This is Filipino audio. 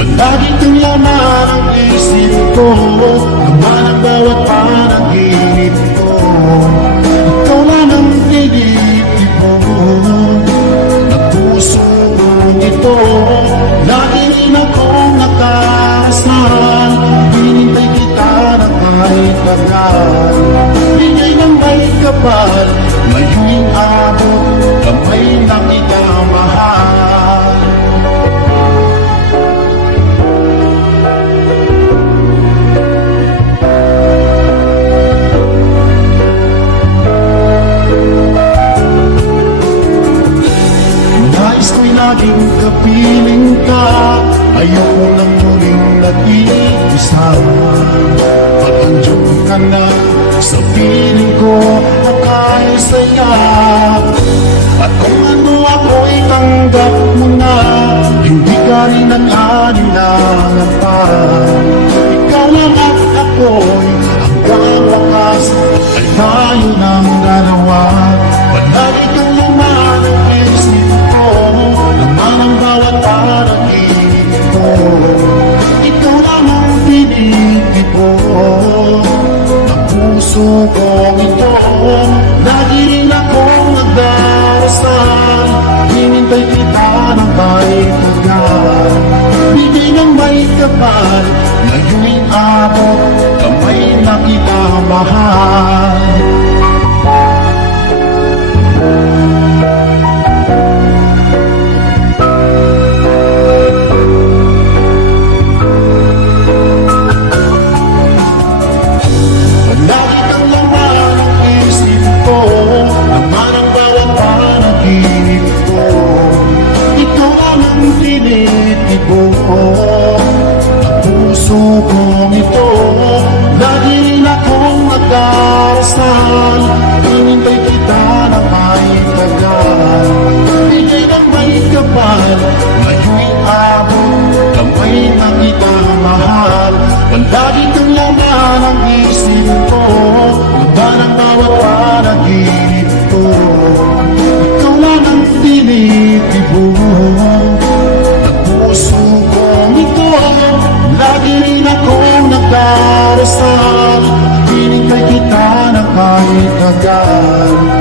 Palagi kang laman ang isip ko, naman ang bawat panaginip ko. Ikaw lang ang tinitip ko, ng puso ito. Lagi rin akong nakasal, hinintay kita na kahit tagal. Bigay ng may kapal, ngayong abot, kamay na kita mahal. Laging kapiling ka, ayoko nang muling nag-iisa. Pag-andiyan ka na sa piling ko, aka'y saya. At kung ano ako'y tanggap mo na, hindi ka rin nag-alinlangan pa. Ikaw lang at ako'y hanggang wakas, ay tayo ng dalawa. Palagi kang laman ang isip ko, naman ang bawat panaginip ko. Ikaw lang ang pinipig ko, ang puso kong ito. Lagi rin akong nagdarasal, hinintay kita ng kahit tagal. Bigay ng may kapal, ngayon'y abot, kamay na kita mahal. Ang puso kong ito, lagi rin akong nagdarasal, hinintay kita na may tagal. Bigay ng may kapal, ngayon'y abot, kamay na kita mahal. Palagi kang laman ang isip ko, laban ang bawat panaginip ko. Ikaw lang ang tinitibok, puso kong ito. Lagi rin akong nagdarasal, hinintay kita na kahit tagal.